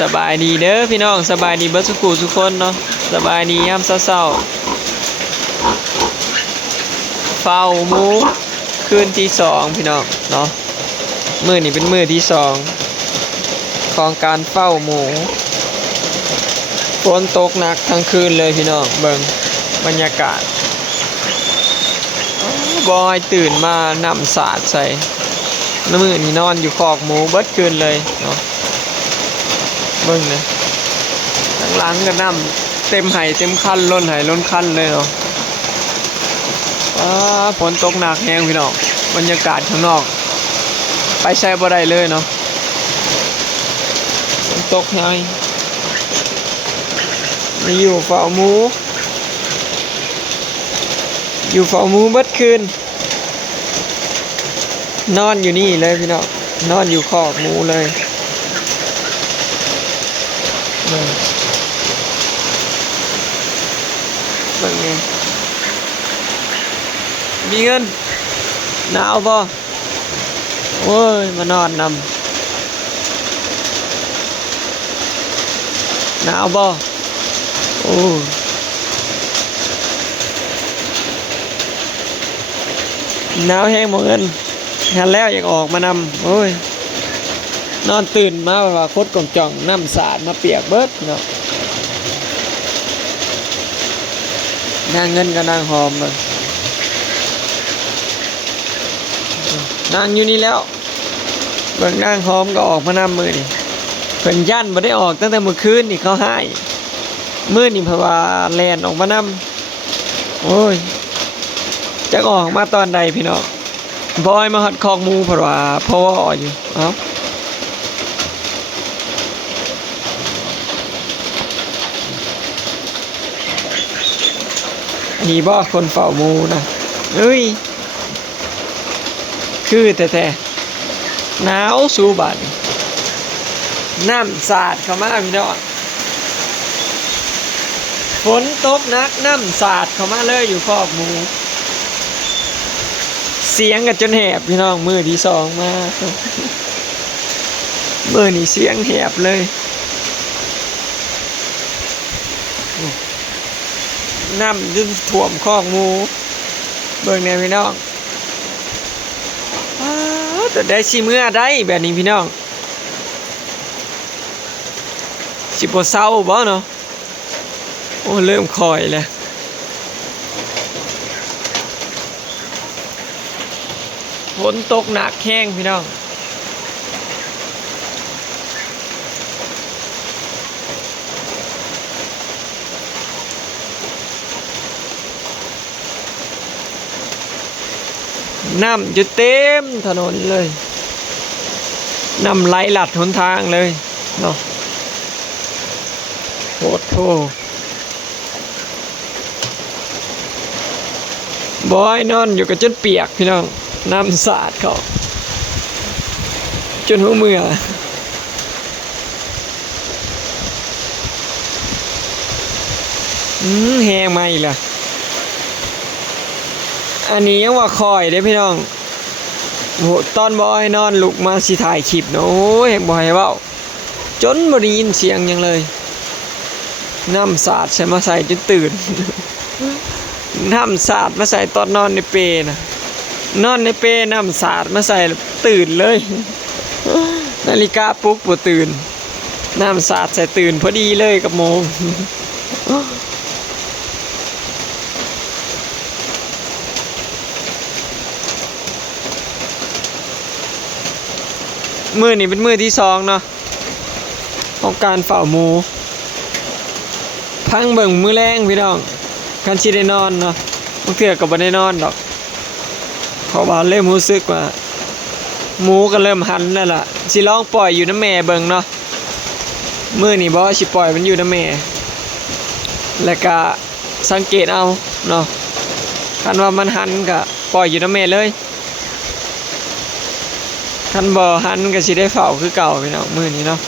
สบายดีเด้อพี่น้องสบายดีเบิดสุขุทุกคนเนาะสบายดียามเช้าๆเฝ้าหมูคืนที่2พี่น้องเนาะมื้อนี้เป็นมื้อที่2ของการเฝ้าหมูฝนตกหนักทั้งคืนเลยพี่น้องเบิ่งบรรยากาศบอยตื่นมานำสาดใส่มื้อนี้นอนอยู่คอกหมูเบิดคืนเลยเนาะเบิ่งนะข้างหลังก็น้ำเต็มไหเต็มคันล้นไหล้นคันเลยเนาะฝนตกหนักแฮงพี่น้องบรรยากาศข้างนอกไปใช้บ่ได้เลยเนาะฝนตกแฮงมาอยู่เฝ้าหมูอยู่เฝ้าหมูเบิดคืนนอนอยู่นี่เลยพี่น้องนอนอยู่คอกหมูเลยเบิ่งนี่มีเงินหนาวบ่โอ้ยมานอนนำหนาวบ่โอ้หนาวแห้งบ่เงินหันแล้วอยากออกมานำโอ้ยนอนตื่นมาว่าคดกล่องจ่องน้ำสาดมาเปียกเบิดเนาะนางเงินกับนางหอมเลยนางอยู่นี่แล้วเบิ่งนางหอมก็ออกมานำมือนี่เพิ่นยันบ่ได้ออกตั้งแต่เมื่อคืนนี่เขาให้มื้อนี่เพราะว่าแล่นออกมานำโอ้ยจักออกมาตอนใดพี่น้องบอยมาฮอดคอกหมูเพราะว่าพ่ออยู่เอ้านี่บ่คนเฝ้าหมูนะเอ้ยคือแต่หนาวสู้บาดน้ำสาดเข้ามาพี่น้องฝนตกหนักน้ำสาดเข้ามาเลยอยู่คอกหมูเสียงกันจนแหบพี่น้องมื้อที่2มามื้อนี้เสียงแหบเลยน้ำจนท่วมคอกหมูเบิ่งแน่พี่น้องแต่ได้สิเมื่อได้แบบนี้พี่น้องสิบ่เศร้าบ่เนาะโอ้เริ่มคอยแล้วฝนตกหนักแห้งพี่น้องน้ำจะเต็มถนนเลยน้ำไหลหลัดหนทางเลยเนาะโคตรโธ่บอยนอนอยู่กับจนเปียกพี่น้องน้ำสาดเขาจนหัวมือแห้งมาอีกแล้วอันนี้ยังว่าคอยได้พี่น้องโหตอนบอยนอนลุกมาสิถ่ายคลิปเนาะโอ้ยบอยเว้าจนบ่ได้ยินเสียงยังเลยน้ำสาดใส่มาใส่จนตื่นน้ำสาดมาใส่ตอนนอนในเปนะนอนในเปน้ำสาดมาใส่ตื่นเลยนาฬิกาปลุกบ่ตื่นน้ำสาดใส่ตื่นพอดีเลยกับโมงมื้อนี้เป็นมื้อที่2เนาะของการเฝ้าหมูพังเบิ่งมื้อแรงพี่น้องกันสิได้นอนเนาะบางเทื่อก็บ่ได้นอนดอกเพราะว่าเริ่มรู้สึกว่าหมูก็เริ่มหันแล้วล่ะสิลองปล่อยอยู่น้ำแม่เบิ่งเนาะมื้อนี้บ่สิปล่อยมันอยู่น้ำแม่แล้วก็สังเกตเอาเนาะคันว่ามันหันก็ปล่อยอยู่น้ำแม่เลยคันบ่หันก็สิได้เฝ้าคือเก่าพี่น้องมื้อนี้เนาะ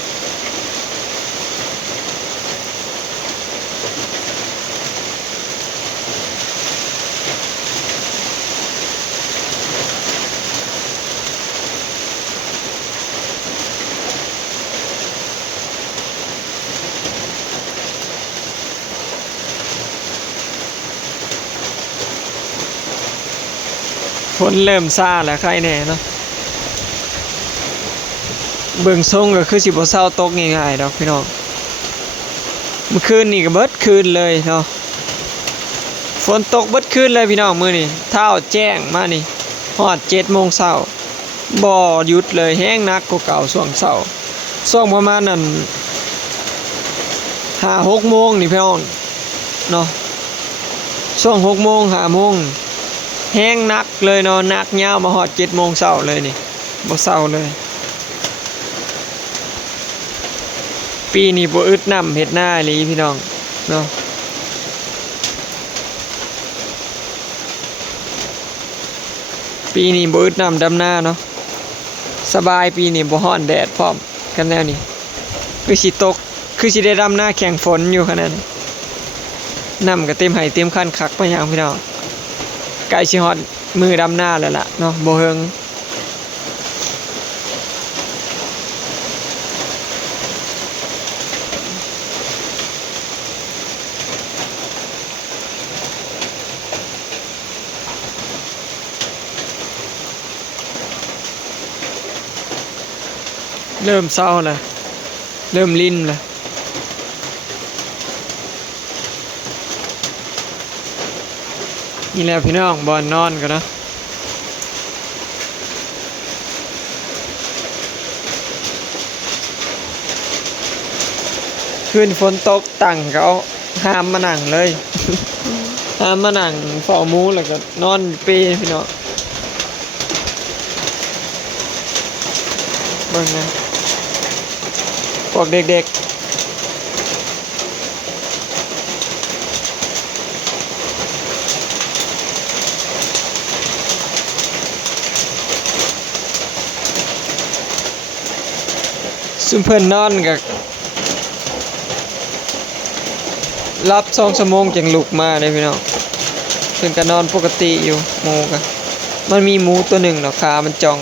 ฝนเริ่มซาแล้วใครแน่เนาะเบิ่งทรงก็คือสิบ่เศร้าตกง่ายๆดอกพี่น้องเมื่อคืนนี่ก็เบิดคืนเลยเนาะฝนตกเบิดคืนเลยพี่น้องมื้อนี้เท้าแจ้งมานี่ฮอด7 โมงเช้าบ่หยุดเลยแห้งหนักกว่าเก่าช่วงเช้าช่วงประมาณนั้น5-6 โมงนี่พี่น้องเนาะช่วง6 โมง5 โมงแห้งหนักเลยเนาะหนักยาวมาฮอด7 โมงเช้าเลยนี่บ่เช้าเลยปีนี้บ่อึดน้ำเฮ็ดนาอีหลีพี่น้องเนาะปีนี้บ่อึดน้ำดำนาเนาะสบายปีนี้บ่ร้อนแดดพร้อมกันแล้วนี่คือสิตกคือสิได้ดำนาแข่งฝนอยู่ขนาดนี้น้ำก็เต็มไหเต็มคันคักไปอย่างพี่น้องใกล้สิฮอดมือดำนาแล้วล่ะเนาะบ่เฮิงเริ่มเศร้าแล้วเริ่มลิ้นแล้วนี่แหละพี่น้องบ่อนนอนกันเนาะคืนฝนตกตั้งก็เอาห้ามมานั่งเลย ห้ามมานั่งเฝ้าหมูแล้วก็นอนเปรพี่น้องเบิ่งนะพวกเด็กๆซุมเพิ่นนอนก็รับ2 ชั่วโมงจังลุกมาได้พี่น้องเพิ่นก็นอนปกติอยู่หมูก็มันมีหมูตัวหนึ่งเนาะขามันจ่อง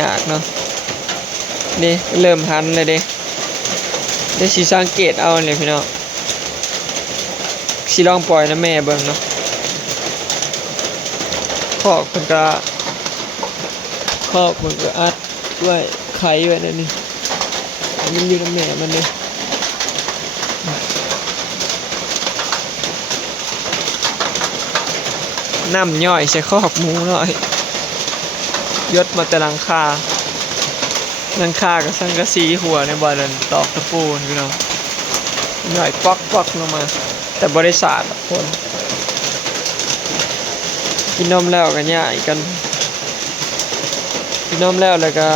ยากเนาะเด้เริ่มหันเลยเด้สิสังเกตเอาเลยพี่น้องสิลองปล่อยนะแม่เบิ่งเนาะคอกเพิ่นก็อัดไว้ไข่ไว้นั่นนี่มันอยู่กับแม่มันนี่น้ำย่อยใส่คอกหมูหน่อยยศมาแต่หลังคากับสังกะสีหัวในบ่อนั้นตอกตะปูพี่น้องย่อยป๊อกลงมาแต่บริษัทคนกินนมแล้วกันย่ายกันกินนมแล้วก็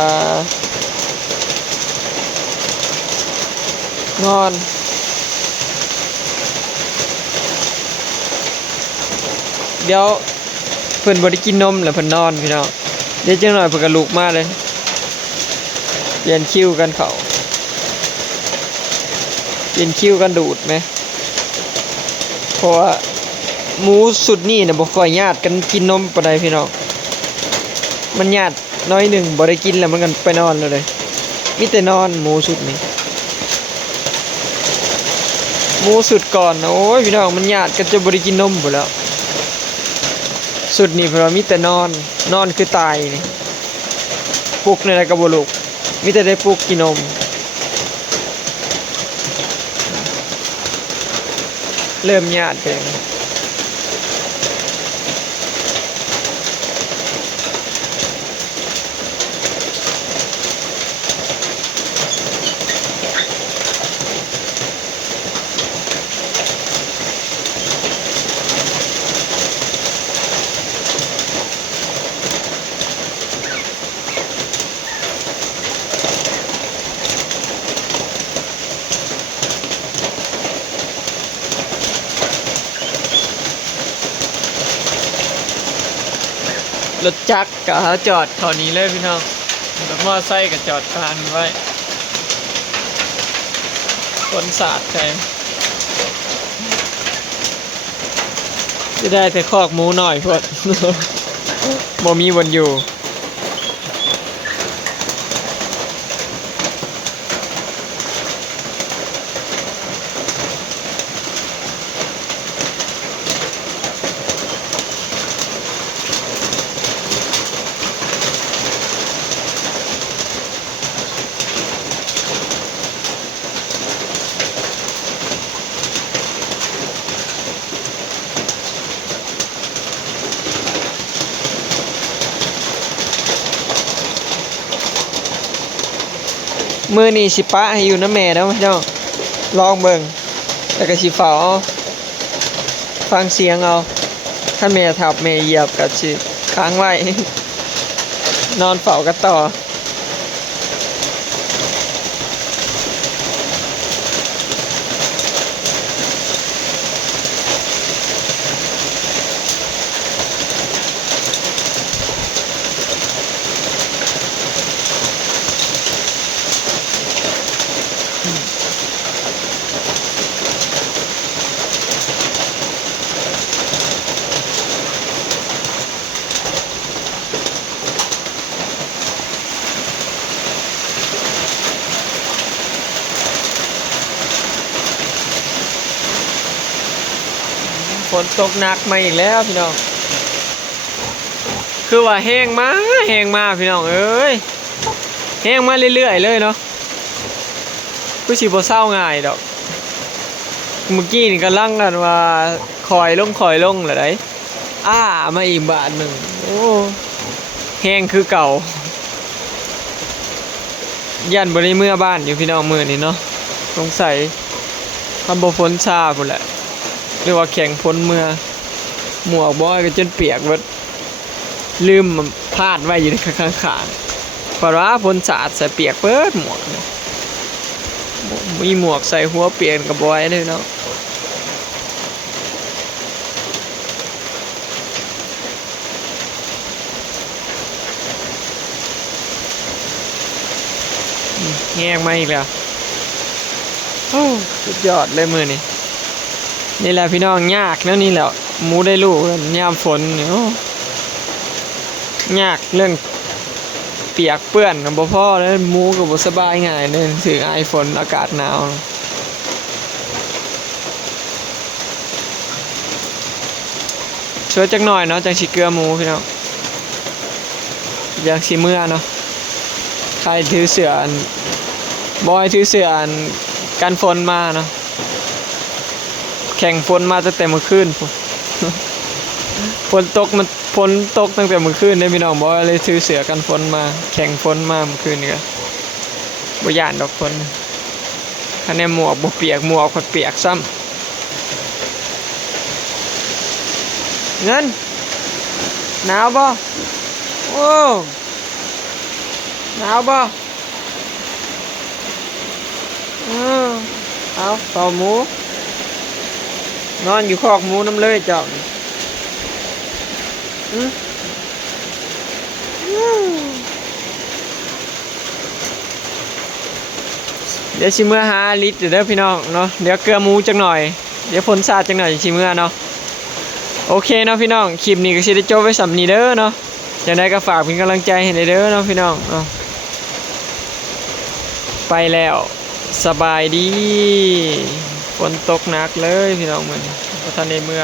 นอนเดี๋ยวเพิ่นบ่ได้กินนมแล้วเพิ่นนอนพี่น้องเดี๋ยวจังหน่อยเพิ่นก็ลุกมาเลยเปลี่ยนคิวกันเขาเปลี่ยนคิวกันดูดไหมเพราะว่าหมูสุดนี่เนี่ยบ่ค่อยญาติกันกินนมปานใดพี่น้องมันญาติน้อยหนึ่งบ่ได้กินแล้วมันกันไปนอนเลยมีแต่นอนหมูสุดนี่หมูสุดก่อนโอ้ยพี่น้องมันญาติกันจะบ่ได้กินนมพุ่นแล้วสุดนี่เพราะมีแต่นอนคือตายนี่ปลุกในอะไรก็บ่ลุกมีแต่ได้ปลุกกินนมเริ่มญาติเป็นรถจักรก็หาจอดเขานี้เลยพี่น้องรถมอไซค์ก็จอดคานไว้คนสาดใจจะได้แต่คอกหมูหน่อยพวก บ่มีวันอยู่ มือนี่สิปะให้อยู่น้ำแม่แล้วพี่น้องลองเบิ่งแล้วก็สิเฝ้าเอาฟังเสียงเอาถ้าแม่ทับแม่เหยียบก็สิค้างไว้ นอนเฝ้ากันต่อฝนตกหนักมาอีกแล้วพี่น้องคือว่าแห้งมาพี่น้องเอ้ยแห้งมาเรื่อยๆเลยเนาะคือสิบ่เศร้าง่ายดอกเมื่อกี้นี่กำลังกันว่าคอยลงแหละได้มาอีกบาทหนึ่งโอ้แห้งคือเก่ายันบ่ได้เมื่อบ้านอยู่พี่น้องมื้อนี้เนาะสงสัยทำบ่ฝนซาพุ่นแหละหรือว่าแข่งพ้นเมื่อหมวกบอยก็จนเปียกเบิดลืมพลาดไว้อยู่ในข้างๆเพราะว่าพ้นสาดใส่เปียกเบิดหมวกเนี่ยมีหมวกใส่หัวเปียกกับบอยเลยเนาะแห้งมาอีกแล้วโอ้สุดยอดเลยมือนี่นี่แหละพี่น้องยากแล้วนี่แหละหมูได้ลูกยามฝนเนี่ยยากเรื่องเปียกเปื้อนกับบ่พ่อแล้วหมูกับบ่สบายง่ายเลยถึงไอฝนอากาศหนาวช่วยจักหน่อยเนาะจังสิเกลือหมูพี่น้องอย่างสิเมื่อเนาะใครถือเสือบอยถือเสือกันฝนมาเนาะแข่งฝนมาตั้งแต่เมื่อคืนฝนตกตั้งแต่เมื่อคืนได้พี่น้องบอกเลยซื้อเสือกันฝนมาแข่งฝนมาเมื่อคืนนี่ก็บ่ย่านดอกฝนคันแนหมวกบ่เปียกหมวกก็เปียกซ้ำเงินหนาวบ่โอ้หนาวบ่เอาเป่าหมูนอนอยู่คอกหมูน้ำเลยเจ้าเดี๋ยวชิเมื่อหาลิตรเด้อพี่น้องเนาะเดี๋ยวเกลือหมูจังหน่อยเดี๋ยวฝนซาจังหน่อยชิเมื่อเนาะโอเคเนาะพี่น้องคลิปนี้ก็สิได้จบไว้สำนี้เด้อเนาะอย่างไรก็ฝากเป็นกำลังใจให้เด้อเนาะพี่น้องเนาะไปแล้วสบายดีฝนตกหนักเลยพี่น้องเหมือนท่านในเมื่อ